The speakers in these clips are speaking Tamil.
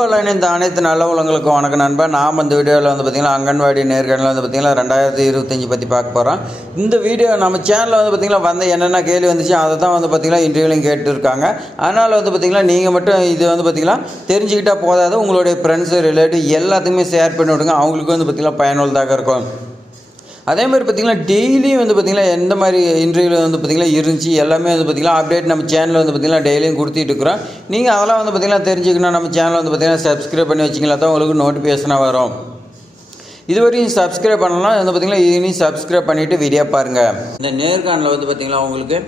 இப்போ இந்த அனைத்து நல்ல உலகங்களுக்கும் வணக்கம் நண்பா. நாம் இந்த வீடியோவில் வந்து பார்த்திங்கன்னா அங்கன்வாடி நேர்காணல் வந்து பார்த்திங்கன்னா ரெண்டாயிரத்தி இருபத்தஞ்சி பற்றி பார்க்க போகிறோம் இந்த வீடியோ நம்ம சேனலில் வந்து பார்த்திங்கன்னா வந்த என்னென்ன கேள்வி வந்துச்சு அதை தான் வந்து பார்த்திங்கன்னா இன்டர்வியூலையும் கேட்டுருக்காங்க. அதனால் வந்து பார்த்திங்கன்னா நீங்கள் மட்டும் இது வந்து பார்த்திங்கன்னா தெரிஞ்சுக்கிட்டால் போதாது. உங்களுடைய ஃப்ரெண்ட்ஸு ரிலேட்டிவ் எல்லாத்துக்குமே ஷேர் பண்ணி விடுங்க. அவங்களுக்கும் வந்து பார்த்திங்கன்னா பயனுள்ளதாக இருக்கும். அதே மாதிரி பார்த்திங்கன்னா டெய்லியும் வந்து பார்த்திங்கன்னா எந்த மாதிரி இன்டர்வியூவில் வந்து பார்த்திங்கன்னா இருந்துச்சு எல்லாமே வந்து பார்த்திங்கன்னா அப்டேட் நம்ம சேனலில் வந்து பார்த்திங்கன்னா டெய்லியும் கொடுத்துட்டு இருக்கிறோம். நீங்கள் அதெல்லாம் வந்து பார்த்திங்கன்னா தெரிஞ்சுக்கணும் நம்ம சேனலில் வந்து பார்த்திங்கன்னா சப்ஸ்கிரைப் பண்ணி வச்சிங்களா தான் உங்களுக்கு நோட்டிஃபிகேஷனாக வரும். இதுவரையும் சப்ஸ்கிரைப் பண்ணலாம் வந்து பார்த்திங்கன்னா இனியும் சப்ஸ்கிரைப் பண்ணிவிட்டு வீடியோ பாருங்கள் இந்த நேர்காணலில் வந்து பார்த்திங்கன்னா உங்களுக்கு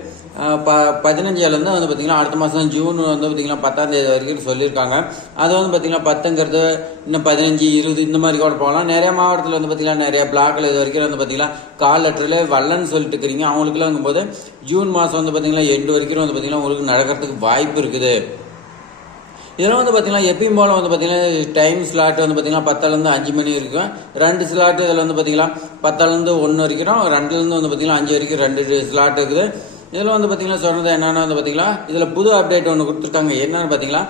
ப பதினஞ்சாலேருந்து வந்து பார்த்திங்கன்னா அடுத்த மாதம் ஜூன் வந்து பார்த்திங்கன்னா பத்தாம் தேதி வரைக்கும் சொல்லியிருக்காங்க அது வந்து பார்த்திங்கன்னா பத்துங்கிறது இன்னும் பதினஞ்சு இருபது இந்த மாதிரி கூட போகலாம் நிறைய மாவட்டத்தில் வந்து பார்த்திங்கன்னா நிறைய பிளாக்ல இது வரைக்கும் வந்து பார்த்திங்கன்னா கால் லெட்டரில் வல்லன்னு சொல்லிட்டு இருக்கிறீங்க அவங்களுக்குலாம் போது ஜூன் மாதம் வந்து பார்த்திங்கன்னா எண்டு வரைக்கும் வந்து பார்த்திங்கன்னா உங்களுக்கு நடக்கிறதுக்கு வாய்ப்பு இருக்குது இதெல்லாம் வந்து பார்த்தீங்கன்னா எப்பயும் போல வந்து பார்த்தீங்கன்னா டைம் ஸ்லாட் வந்து பார்த்தீங்கன்னா பத்தாலேருந்து அஞ்சு மணி இருக்கும் ரெண்டு ஸ்லாட் இதில் வந்து பார்த்தீங்கன்னா பத்தாலேருந்து ஒன்று வரைக்கும் ரெண்டுலேருந்து வந்து பார்த்தீங்கன்னா அஞ்சு வரைக்கும் ரெண்டு ஸ்லாட் இருக்குது இதில் வந்து பார்த்தீங்கன்னா சொன்னது என்னென்னு வந்து பார்த்தீங்கன்னா இதில் புது அப்டேட் ஒன்று கொடுத்துருக்காங்க. என்னென்னு பார்த்தீங்கன்னா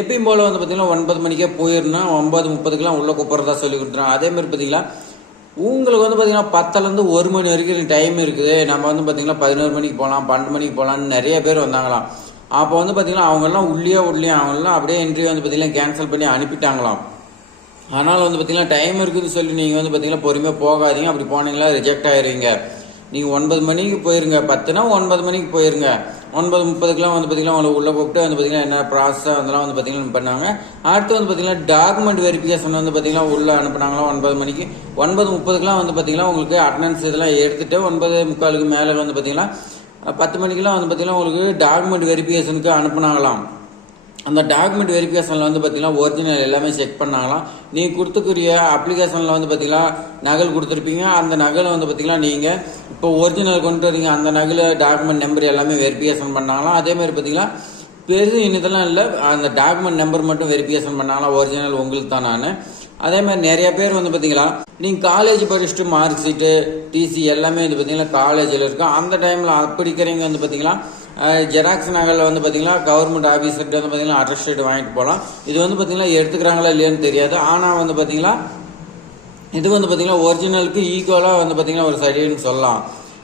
எப்பயும் போல் வந்து பார்த்தீங்கன்னா ஒன்பது மணிக்கே போயிருந்தோம் ஒன்பது முப்பதுக்கெலாம் உள்ளே கூப்பிட்றதா சொல்லி கொடுத்துருவோம் அதேமாதிரி பார்த்திங்கன்னா உங்களுக்கு வந்து பார்த்தீங்கன்னா பத்துலேருந்து ஒரு மணி வரைக்கும் டைம் இருக்குது. நம்ம வந்து பார்த்தீங்கன்னா பதினோரு மணிக்கு போகலாம் பன்னெண்டு மணிக்கு போகலான்னு நிறைய பேர் வந்தாங்களாம். அப்போ வந்து பார்த்தீங்கன்னா அவங்கெல்லாம் உள்ளே உள்ளே அவங்கெல்லாம் அப்படியே இன்டர்வியூ வந்து பார்த்தீங்கன்னா கேன்சல் பண்ணி அனுப்பிட்டாங்களாம். ஆனால் வந்து பார்த்தீங்கன்னா டைம் இருக்குதுன்னு சொல்லி நீங்கள் வந்து பார்த்தீங்கன்னா பொறுமையாக போகாதீங்க. அப்படி போனீங்களா ரிஜெக்ட் ஆயிடுவீங்க நீங்கள் ஒன்பது மணிக்கு போயிருங்க. பத்துனா ஒன்பது மணிக்கு போயிருங்க. ஒன்பது முப்பதுக்கெலாம் வந்து பார்த்தீங்கன்னா உங்களை உள்ளே கூப்பிட்டு வந்து பார்த்தீங்கன்னா என்ன ப்ராசஸ் அதெல்லாம் வந்து பார்த்தீங்கன்னா பண்ணாங்க. அடுத்து வந்து பார்த்தீங்கன்னா டாக்குமெண்ட் வெரிஃபிகேஷன் வந்து பார்த்தீங்கன்னா உள்ளே அனுப்புனாங்களா ஒன்பது மணிக்கு. ஒன்பது முப்பதுக்கெலாம் வந்து பார்த்தீங்கன்னா உங்களுக்கு அட்டண்டன்ஸ் இதெல்லாம் எடுத்துகிட்டு ஒன்பது முக்காலுக்கு மேலே வந்து பார்த்தீங்கன்னா பத்து மணிக்கெலாம் வந்து பார்த்தீங்கன்னா உங்களுக்கு டாக்குமெண்ட் வெரிஃபிகேஷனுக்கு அனுப்புனாங்களாம். அந்த டாக்குமெண்ட் வெரிஃபிகேஷனில் வந்து பார்த்தீங்கன்னா ஒரிஜினல் எல்லாமே செக் பண்ணாங்களாம். நீங்கள் கொடுத்துக்குரிய அப்ளிகேஷனில் வந்து பார்த்தீங்கன்னா நகல் கொடுத்துருப்பீங்க. அந்த நகலை வந்து பார்த்தீங்கன்னா நீங்கள் இப்போ ஒரிஜினல் கொண்டு வரீங்க. அந்த நகல் டாக்குமெண்ட் நம்பர் எல்லாமே வெரிஃபிகேஷன் பண்ணாங்களாம். அதேமாதிரி பார்த்தீங்கன்னா பெருசு இதெல்லாம் இல்லை. அந்த டாக்குமெண்ட் நம்பர் மட்டும் வெரிஃபிகேஷன் பண்ணாங்களாம். ஒரிஜினல் உங்களுக்கு தான் நான். அதே மாதிரி நிறைய பேர் வந்து பார்த்தீங்களா நீங்கள் காலேஜ் படிச்சுட்டு மார்க் ஷீட்டு டிசி எல்லாமே வந்து பார்த்தீங்கன்னா காலேஜில் இருக்கும். அந்த டைமில் அப்படிக்கிறவங்க வந்து பார்த்தீங்கன்னா ஜெராக்ஸ் நகரில் வந்து பார்த்தீங்கன்னா கவர்மெண்ட் ஆஃபீஸர்கிட்ட வந்து பார்த்தீங்கன்னா அட்டஸ்டேட் வாங்கிட்டு போகலாம் இது வந்து பார்த்தீங்கன்னா எடுத்துக்கிறாங்களா இல்லையான்னு தெரியாது ஆனால் வந்து பார்த்தீங்கன்னா இது வந்து பார்த்தீங்கன்னா ஒரிஜினலுக்கு ஈக்குவலாக வந்து பார்த்தீங்கன்னா ஒரு சரின்னு சொல்லலாம்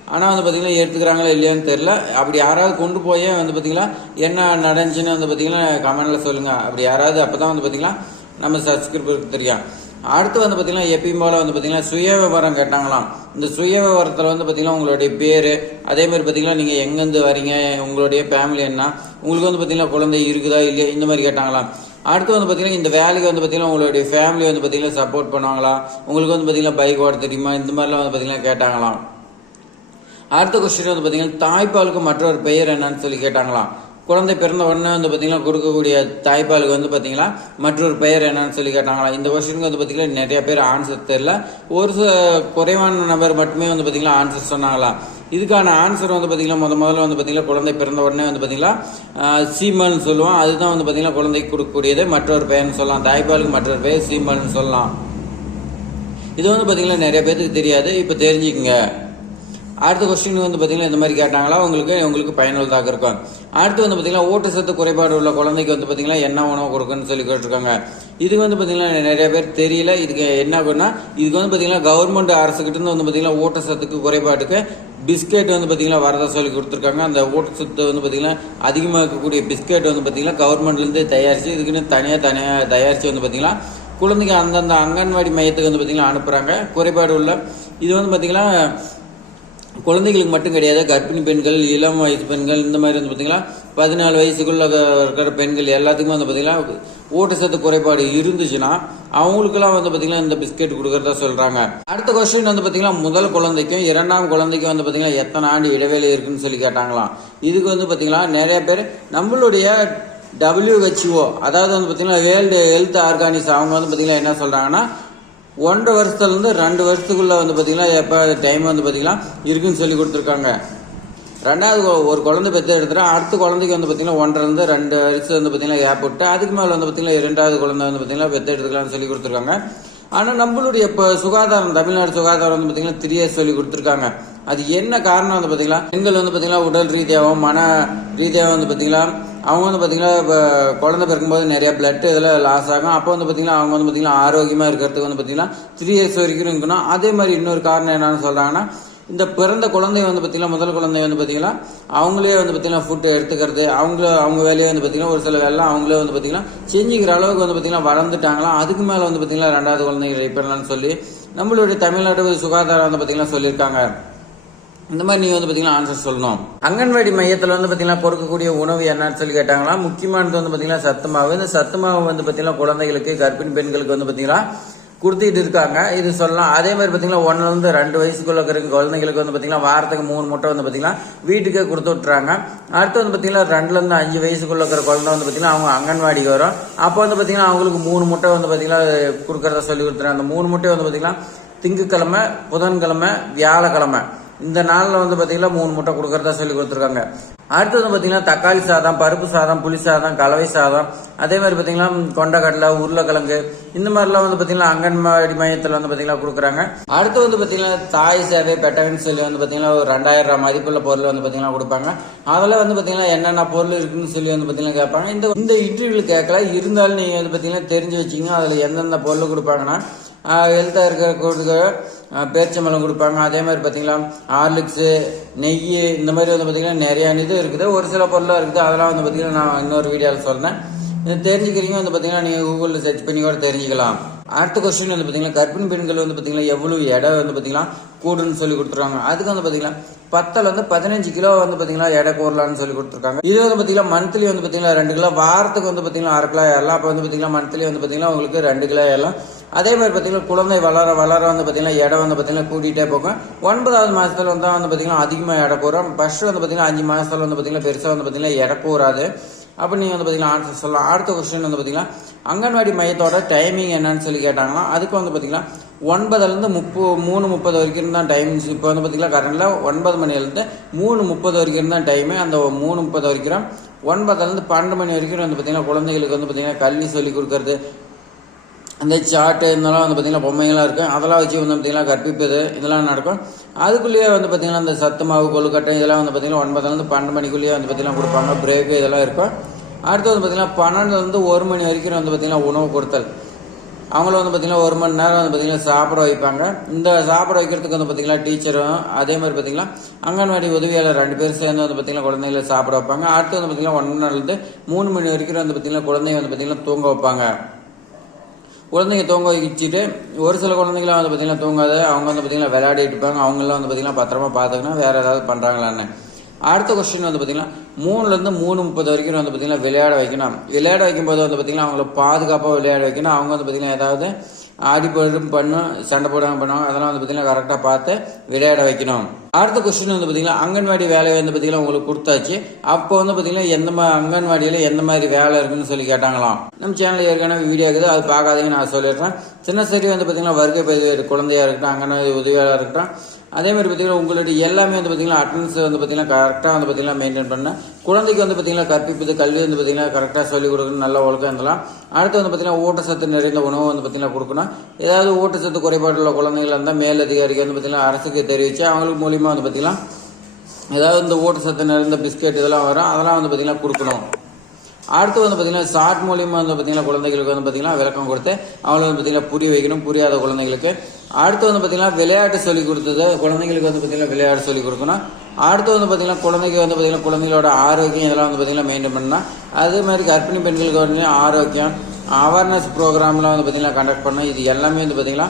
ஆனால் வந்து பார்த்தீங்கன்னா எடுத்துக்கிறாங்களா இல்லையான்னு தெரில அப்படி யாராவது கொண்டு போயே வந்து பார்த்தீங்கன்னா என்ன நடந்துச்சுன்னு வந்து பார்த்தீங்கன்னா கமெண்டில் சொல்லுங்கள் அப்படி யாராவது அப்போ தான் வந்து பார்த்தீங்கன்னா நம்ம சப்ஸ்கிரைபருக்கு தெரியும் அடுத்து வந்து பார்த்தீங்கன்னா எப்பயும் போல வந்து பார்த்தீங்கன்னா சுய விவரம் கேட்டாங்களாம் இந்த சுய விவரத்தில் வந்து பார்த்தீங்கன்னா உங்களுடைய பேர் அதே மாதிரி பார்த்தீங்கன்னா நீங்கள் எங்கேருந்து வரீங்க உங்களுடைய ஃபேமிலி என்ன உங்களுக்கு வந்து பார்த்தீங்கன்னா குழந்தை இருக்குதா இல்லையா இந்த மாதிரி கேட்டாங்களாம் அடுத்து வந்து பார்த்தீங்கன்னா இந்த வேலைக்கு வந்து பார்த்தீங்கன்னா உங்களுடைய ஃபேமிலி வந்து பார்த்தீங்கன்னா சப்போர்ட் பண்ணுவாங்களா உங்களுக்கு வந்து பார்த்தீங்கன்னா பைக் ஓட தெரியுமா இந்த மாதிரிலாம் வந்து பார்த்தீங்கன்னா கேட்டாங்களாம் அடுத்த கொஸ்டின் வந்து பார்த்தீங்கன்னா தாய்ப்பாலுக்கு மற்றொரு பெயர் என்னன்னு சொல்லி கேட்டாங்களாம் குழந்தை பிறந்த உடனே வந்து பார்த்தீங்கன்னா கொடுக்கக்கூடிய தாய்ப்பாலுக்கு வந்து பார்த்திங்கன்னா மற்றொரு பெயர் என்னன்னு சொல்லி கேட்டாங்களாம் இந்த கொஸ்டினுக்கு வந்து பார்த்தீங்கன்னா நிறைய பேர் ஆன்சர் தெரியல. ஒரு சில குறைவான நபர் மட்டுமே வந்து பார்த்திங்கன்னா ஆன்சர் சொன்னாங்களாம் இதுக்கான ஆன்சர் வந்து பார்த்தீங்கன்னா முத முதல்ல வந்து பார்த்தீங்கன்னா குழந்தை பிறந்த உடனே வந்து பார்த்தீங்கன்னா சீமல்னு சொல்லுவோம் அதுதான் வந்து பார்த்தீங்கன்னா குழந்தைக்கு கொடுக்கக்கூடியது. மற்றொரு பெயர்னு சொல்லலாம் தாய்ப்பாலுக்கு மற்றொரு பெயர் சீமல்னு சொல்லலாம். இது வந்து பார்த்தீங்கன்னா நிறைய பேருக்கு தெரியாது. இப்போ தெரிஞ்சுக்கங்க. அடுத்த கொஸ்டின் வந்து பார்த்தீங்கன்னா இந்த மாதிரி கேட்டாங்களா உங்களுக்கு உங்களுக்கு பயனுள்ளதாக இருக்கும் அடுத்து வந்து பார்த்தீங்கன்னா ஊட்டச்சத்து குறைபாடு உள்ள குழந்தைக்கு வந்து பார்த்தீங்கன்னா என்ன உணவு கொடுக்குன்னு சொல்லி கேட்டிருக்காங்க இதுக்கு வந்து பார்த்தீங்கன்னா நிறைய பேர் தெரியல இதுக்கு என்ன பண்ணா இதுக்கு வந்து பார்த்தீங்கன்னா கவர்மெண்ட் அரசுக்கிட்டேருந்து வந்து பார்த்தீங்கன்னா ஊட்டச்சத்துக்கு குறைபாட்டுக்கு பிஸ்கெட் வந்து பார்த்தீங்கன்னா வரதா சொல்லி கொடுத்துருக்காங்க அந்த ஊட்டச்சத்து வந்து பார்த்தீங்கன்னா அதிகமாக இருக்கக்கூடிய பிஸ்கெட் வந்து பார்த்தீங்கன்னா கவர்மெண்ட்லேருந்து தயாரித்து இதுக்குன்னு தனியாக தனியாக தயாரித்து வந்து பார்த்தீங்கன்னா குழந்தைங்க அந்தந்த அங்கன்வாடி மையத்துக்கு வந்து பார்த்தீங்கன்னா அனுப்புகிறாங்க குறைபாடு உள்ள இது வந்து பார்த்தீங்கன்னா குழந்தைகளுக்கு மட்டும் கிடையாது கர்ப்பிணி பெண்கள் இளம் வயசு பெண்கள் இந்த மாதிரி வந்து பார்த்தீங்கன்னா பதினாலு வயசுக்குள்ள இருக்கிற பெண்கள் எல்லாத்துக்குமே வந்து பார்த்தீங்கன்னா ஊட்டச்சத்து குறைபாடு இருந்துச்சுன்னா அவங்களுக்குலாம் வந்து பார்த்தீங்கன்னா இந்த பிஸ்கெட் கொடுக்கறதா சொல்கிறாங்க அடுத்த கொஸ்டின் வந்து பார்த்தீங்கன்னா முதல் குழந்தைக்கும் இரண்டாம் குழந்தைக்கும் வந்து பார்த்தீங்கன்னா எத்தனை ஆண்டு இடைவேளை இருக்குன்னு சொல்லி கேட்டாங்களாம். இதுக்கு வந்து பார்த்தீங்கன்னா நிறைய பேர் நம்மளுடைய டபிள்யூஹெச்ஓ அதாவது வந்து பார்த்தீங்கன்னா வேர்ல்டு ஹெல்த் ஆர்கானிஸ் அவங்க வந்து பார்த்தீங்கன்னா என்ன சொல்கிறாங்கன்னா ஒன்றரை வருஷத்துலேருந்து ரெண்டு வருஷத்துக்குள்ள வந்து பார்த்தீங்கன்னா எப்போ டைம் வந்து பார்த்தீங்கன்னா இருக்குன்னு சொல்லி கொடுத்துருக்காங்க ரெண்டாவது ஒரு குழந்தை பெற்று எடுத்துட்டா அடுத்த குழந்தைக்கு வந்து பார்த்தீங்கன்னா ஒன்றரைலேருந்து ரெண்டு வருஷம் வந்து பார்த்தீங்கன்னா கேப் விட்டு அதுக்கு மேலே வந்து பார்த்தீங்கன்னா இரண்டாவது குழந்தை வந்து பார்த்தீங்கன்னா பெற்று எடுத்துக்கலாம்னு சொல்லி கொடுத்துருக்காங்க ஆனால் நம்மளுடைய இப்போ சுகாதாரம் தமிழ்நாடு சுகாதாரம் வந்து பார்த்தீங்கன்னா த்ரீ இயர்ஸ் சொல்லி கொடுத்துருக்காங்க அது என்ன காரணம் வந்து பார்த்தீங்கன்னா பெண்கள் வந்து பார்த்தீங்கன்னா உடல் ரீதியாகவும் மன ரீதியாகவும் வந்து பார்த்தீங்கன்னா அவங்க வந்து பார்த்திங்கன்னா இப்போ குழந்தை பிறக்கும்போது நிறைய பிளட் இதெல்லாம் லாஸ் ஆகும் அப்போ வந்து பார்த்திங்கன்னா அவங்க வந்து பார்த்திங்கன்னா ஆரோக்கியமாக இருக்கிறதுக்கு வந்து பார்த்திங்கன்னா த்ரீ இயர்ஸ் வரைக்கும் இருக்கணும் அதே மாதிரி இன்னொரு காரணம் என்னன்னு சொல்கிறாங்கன்னா இந்த பிறந்த குழந்தை வந்து பார்த்திங்கன்னா முதல் குழந்தை வந்து பார்த்திங்கன்னா அவங்களே வந்து பார்த்திங்கன்னா ஃபுட்டு எடுத்துக்கிறது அவங்கள அவங்க வேலையை வந்து பார்த்திங்கன்னா ஒரு சில வேலை அவங்களே வந்து பார்த்திங்கன்னா செஞ்சுக்கிற அளவுக்கு வந்து பார்த்திங்கன்னா வளர்ந்துட்டாங்களாம் அதுக்கு மேலே வந்து பார்த்திங்கன்னா ரெண்டாவது குழந்தைகள் இப்படிலாம்னு சொல்லி நம்மளுடைய தமிழ்நாடு சுகாதாரம் வந்து பார்த்திங்கன்னா சொல்லியிருக்காங்க இந்த மாதிரி நீங்கள் வந்து பார்த்தீங்கன்னா ஆன்சர் சொல்லணும் அங்கன்வாடி மையத்தில் வந்து பார்த்தீங்கன்னா பொறுக்கக்கூடிய உணவு என்னன்னு சொல்லி கேட்டாங்களா முக்கியமானது வந்து பார்த்தீங்கன்னா சத்துமாவு இந்த சத்துமாவு வந்து பார்த்தீங்கன்னா குழந்தைகளுக்கு கர்ப்பிணி பெண்களுக்கு வந்து பார்த்தீங்கன்னா கொடுத்துட்டு இருக்காங்க இது சொல்லலாம் அதே மாதிரி பார்த்தீங்கன்னா ஒன்றுலேருந்து ரெண்டு வயசுக்குள்ள இருக்கிற குழந்தைங்களுக்கு வந்து பார்த்தீங்கன்னா வாரத்துக்கு மூணு முட்டை வந்து பார்த்தீங்கன்னா வீட்டுக்கே கொடுத்து விட்றாங்க அடுத்து வந்து பார்த்தீங்கன்னா ரெண்டுலேருந்து அஞ்சு வயசுக்குள்ள இருக்கிற குழந்தை வந்து பார்த்தீங்கன்னா அவங்க அங்கன்வாடிக்கு வரும் அப்போ வந்து பார்த்தீங்கன்னா அவங்களுக்கு மூணு முட்டை வந்து பார்த்தீங்கன்னா கொடுக்குறத சொல்லி கொடுத்துறாங்க அந்த மூணு முட்டை வந்து பார்த்தீங்கன்னா திங்கக்கிழமை புதன்கிழமை வியாழக்கிழமை இந்த நாளில் வந்து பார்த்தீங்கன்னா மூணு முட்டை கொடுக்கறதா சொல்லி கொடுத்துருக்காங்க. அடுத்து வந்து பார்த்தீங்கன்னா தக்காளி சாதம் பருப்பு சாதம் புளி சாதம் கலவை சாதம். அதே மாதிரி பார்த்தீங்கன்னா கொண்டக்கடலை உருளைக்கிழங்கு இந்த மாதிரிலாம் வந்து பார்த்தீங்கன்னா அங்கன்வாடி மையத்தில் வந்து பார்த்தீங்கன்னா கொடுக்குறாங்க. அடுத்து வந்து பார்த்தீங்கன்னா தாய் சேவை பெட்டகன்னு சொல்லி வந்து பார்த்தீங்கன்னா ஒரு ரெண்டாயிரம் ரூபாய் மதிப்புள்ள பொருள் வந்து பார்த்தீங்கன்னா கொடுப்பாங்க. அதில் வந்து பார்த்தீங்கன்னா என்னென்ன பொருள் இருக்குன்னு சொல்லி வந்து பார்த்தீங்கன்னா கேட்பாங்க. இந்த இந்த இன்டர்வியூவில் கேட்கல. இருந்தாலும் நீங்கள் வந்து பார்த்தீங்கன்னா தெரிஞ்சு வச்சிங்க அதில் எந்தெந்த பொருள் கொடுப்பாங்கன்னா ஹெல்த்தாக இருக்கிற கூட்டுக்கு பேரிச்சம்பழம் கொடுப்பாங்க அதே மாதிரி பார்த்தீங்களா ஹார்லிக்ஸு நெய் இந்த மாதிரி வந்து பார்த்தீங்கன்னா நிறையா இது இருக்குது ஒரு சில பொருளாக இருக்குது அதெல்லாம் வந்து பார்த்தீங்கன்னா நான் இன்னொரு வீடியோவில் சொல்கிறேன் இது தெரிஞ்சுக்கிறீங்க வந்து பார்த்தீங்கன்னா நீங்கள் கூகுளில் சர்ச் பண்ணி கூட தெரிஞ்சுக்கலாம் அடுத்த கொஸ்டின் வந்து பார்த்தீங்கன்னா கர்ப்பிணி பெண்கள் வந்து பார்த்தீங்கன்னா எவ்வளோ எடை வந்து பார்த்தீங்கன்னா கூடுன்னு சொல்லி கொடுத்துருவாங்க அதுக்கு வந்து பார்த்தீங்கன்னா பத்தில் வந்து பதினஞ்சு கிலோ வந்து பார்த்தீங்கன்னா எடை கூடலான்னு சொல்லி கொடுத்துருக்காங்க இது வந்து பார்த்தீங்கன்னா மந்த்லி வந்து பார்த்தீங்கன்னா ரெண்டு கிலோ வாரத்துக்கு வந்து பார்த்தீங்கன்னா அரை கிலோ ஏறலாம் அப்போ வந்து பார்த்தீங்கன்னா மந்த்லி வந்து பார்த்தீங்கன்னா உங்களுக்கு ரெண்டு கிலோ ஏறலாம் அதே மாதிரி பார்த்தீங்கன்னா குழந்தை வளர வளர வந்து பார்த்தீங்கன்னா எடை வந்து பார்த்தீங்கன்னா கூட்டிகிட்டே போகும் ஒன்பதாவது மாதத்துல வந்து வந்து பார்த்தீங்கன்னா அதிகமாக எடை கூறும் ஃபஸ்ட்டு வந்து பார்த்தீங்கன்னா அஞ்சு மாதத்துல வந்து பார்த்தீங்கன்னா பெருசாக வந்து பார்த்தீங்கன்னா எடை கூறாது அப்போ நீங்கள் வந்து பார்த்தீங்கன்னா ஆன்சர் சொல்லலாம் அடுத்த கொஸ்டின் வந்து பார்த்தீங்கன்னா அங்கன்வாடி மையத்தோட டைமிங் என்னன்னு சொல்லி கேட்டாங்கன்னா அதுக்கு வந்து பார்த்தீங்கன்னா ஒன்பதுலேருந்து முப்பு மூணு முப்பது வரைக்கும் தான் டைம் இப்போ வந்து பார்த்தீங்கன்னா கரண்டில் ஒன்பது மணிலேருந்து மூணு முப்பது வரைக்கும் தான் டைமு அந்த மூணு முப்பது வரைக்கும் ஒன்பதுலேருந்து பன்னெண்டு மணி வரைக்கும் வந்து பார்த்தீங்கன்னா குழந்தைகளுக்கு வந்து பார்த்தீங்கன்னா கல்வி சொல்லி கொடுக்கறது அந்த சாட்டு இதெல்லாம் வந்து பார்த்திங்கன்னா பொம்மைகள்லாம் இருக்கும் அதெல்லாம் வச்சு வந்து பார்த்திங்கன்னா கற்பிப்பது இதெல்லாம் நடக்கும் அதுக்குள்ளேயே வந்து பார்த்திங்கன்னா அந்த சத்து மாவு கொழுக்கட்டை இதெல்லாம் வந்து பார்த்திங்கன்னா ஒன்பதுலேருந்து பன்னெண்டு மணிக்குள்ளேயே வந்து பார்த்திங்கன்னா கொடுப்பாங்க பிரேக்கு இதெல்லாம் இருக்கும் அடுத்து வந்து பார்த்திங்கன்னா பன்னெண்டுலேருந்து ஒரு மணி வரைக்கும் வந்து பார்த்திங்கன்னா உணவு கொடுத்தல் அவங்களும் வந்து பார்த்திங்கன்னா ஒரு மணி நேரம் வந்து பார்த்திங்கன்னா சாப்பிட வைப்பாங்க இந்த சாப்பிட வைக்கிறதுக்கு வந்து பார்த்திங்கன்னா டீச்சரும் அதே மாதிரி பார்த்திங்கன்னா அங்கன்வாடி உதவியாளர் ரெண்டு பேரும் சேர்ந்து வந்து பார்த்திங்கன்னா குழந்தைகளை சாப்பிட வைப்பாங்க அடுத்து வந்து பார்த்திங்கன்னா நாள்லேருந்து மூணு மணி வரைக்கும் வந்து பார்த்திங்கன்னா குழந்தைங்க வந்து பார்த்திங்கன்னா தூங்க வைப்பாங்க குழந்தைங்க தூங்க வச்சுட்டு ஒரு சில குழந்தைங்களாம் வந்து பார்த்தீங்கன்னா தூங்காத அவங்க வந்து பார்த்தீங்கன்னா விளையாடிட்டு இருப்பாங்க. அவங்களாம் வந்து பார்த்தீங்கன்னா பத்திரமா பார்த்துக்கணும் வேற ஏதாவது பண்ணுறாங்களான்னு அடுத்த கொஸ்டின் வந்து பார்த்தீங்கன்னா மூணுலேருந்து மூணு முப்பது வரைக்கும் வந்து பார்த்தீங்கன்னா விளையாட வைக்கணும். விளையாட வைக்கும்போது வந்து பார்த்தீங்கன்னா அவங்கள பாதுகாப்பாக விளையாட வைக்கணும். அவங்க வந்து பார்த்தீங்கன்னா ஏதாவது அடிப்படும் பண்ணும் சண்டை போடாமல் பண்ணுவாங்க. அதெல்லாம் வந்து பார்த்தீங்கன்னா கரெக்டாக பார்த்து விளையாட வைக்கணும். அடுத்த கொஸ்டின் வந்து பார்த்தீங்கன்னா அங்கன்வாடி வேலை வந்து பார்த்தீங்கன்னா உங்களுக்கு கொடுத்தாச்சு. அப்போ வந்து பார்த்தீங்கன்னா எந்த மாதிரி அங்கன்வாடியில் எந்த மாதிரி வேலை இருக்குன்னு சொல்லி கேட்டாங்களாம். நம்ம சேனலில் ஏற்கனவே வீடியோ இருக்குது. அது பார்க்காதீங்க நான் சொல்லிடுறேன். சின்ன சரி வந்து பார்த்தீங்கன்னா வருகை பதிவு குழந்தையா இருக்கட்டும் அங்கன்வாடி உதவியாளர் இருக்கட்டும் அதே மாதிரி பார்த்தீங்கன்னா உங்களுடைய எல்லாமே வந்து பார்த்தீங்கன்னா அட்டன்ஸ் வந்து பார்த்தீங்கன்னா கரெக்டாக வந்து பார்த்தீங்கன்னா மெயின்டைன் பண்ண குழந்தைக்கு வந்து பார்த்தீங்கன்னா கற்பிப்பது கல்வி வந்து பார்த்தீங்கன்னா கரெக்டாக சொல்லிக் கொடுக்கணும் நல்ல ஒழுக்கம் இருந்தலாம் அடுத்து வந்து பார்த்தீங்கன்னா ஊட்டச்சத்து நிறைந்த உணவு வந்து பார்த்தீங்கன்னா கொடுக்கணும் ஏதாவது ஊட்டச்சத்து குறைபாடுள்ள குழந்தைகள் இருந்தால் மேலதிகாரிக்கு வந்து பார்த்தீங்கன்னா அரசுக்கு தெரிவித்து அவங்களுக்கு மூலியமாக வந்து பார்த்தீங்கன்னா ஏதாவது இந்த ஊட்டச்சத்து நிறைந்த பிஸ்கெட் இதெல்லாம் வரும் அதெல்லாம் வந்து பார்த்தீங்கன்னா கொடுக்கணும் அடுத்து வந்து பார்த்தீங்கன்னா ஷார்ட் மூலியமாக வந்து பார்த்தீங்கன்னா குழந்தைகளுக்கு வந்து பார்த்தீங்கன்னா விளக்கம் கொடுத்து அவங்களை வந்து பார்த்தீங்கன்னா புரிய வைக்கணும் புரியாத குழந்தைகளுக்கு அடுத்து வந்து பார்த்தீங்கன்னா விளையாட்டு சொல்லி கொடுத்தது குழந்தைங்களுக்கு வந்து பார்த்தீங்கன்னா விளையாட்டு சொல்லி கொடுக்கணும் அடுத்து வந்து பார்த்தீங்கன்னா குழந்தைக்கு வந்து பார்த்தீங்கன்னா குழந்தைகளோட ஆரோக்கியம் இதெல்லாம் வந்து பார்த்தீங்கன்னா மெயின்டைன் பண்ணால் அதே மாதிரி கர்ப்பிணி பெண்களுக்கு வந்து ஆரோக்கியம் அவேர்னஸ் ப்ரோக்ராம்லாம் வந்து பார்த்தீங்கன்னா கண்டக்ட் பண்ணணும் இது எல்லாமே வந்து பார்த்தீங்கன்னா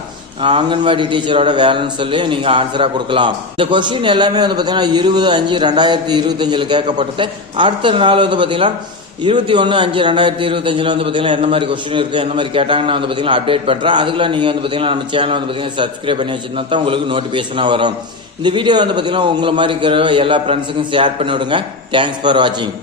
அங்கன்வாடி டீச்சரோட வேலைன்னு சொல்லி நீங்கள் ஆன்சராக கொடுக்கலாம் இந்த கொஸ்டின் எல்லாமே வந்து பார்த்தீங்கன்னா இருபது அஞ்சு ரெண்டாயிரத்தி இருபத்தஞ்சில் கேட்கப்பட்டது அடுத்த நாள் வந்து பார்த்தீங்கன்னா இருபத்தி ஒன்று அஞ்சு ரெண்டாயிரத்தி இருபத்தஞ்சில் வந்து பார்த்தீங்கன்னா எந்த மாதிரி கொஸ்டின் இருக்குது எந்த மாதிரி கேட்டாங்கன்னு நான் வந்து பார்த்தீங்கன்னா அப்டேட் பண்ணுறேன் அதுக்குள்ள நீங்கள் வந்து பார்த்தீங்கன்னா நம்ம சேனல் வந்து பார்த்தீங்கன்னா சப்ஸ்கிரைப் பண்ணி வச்சுருந்தா தான் உங்களுக்கு நோட்டிஃபிகேஷனாக வரும். இந்த வீடியோ வந்து பார்த்தீங்கன்னா உங்களை மாதிரி இருக்கிற எல்லா ஃப்ரெண்ட்ஸுக்கும் ஷேர் பண்ணிவிடுங்க தேங்க்ஸ் ஃபார் வாட்சிங்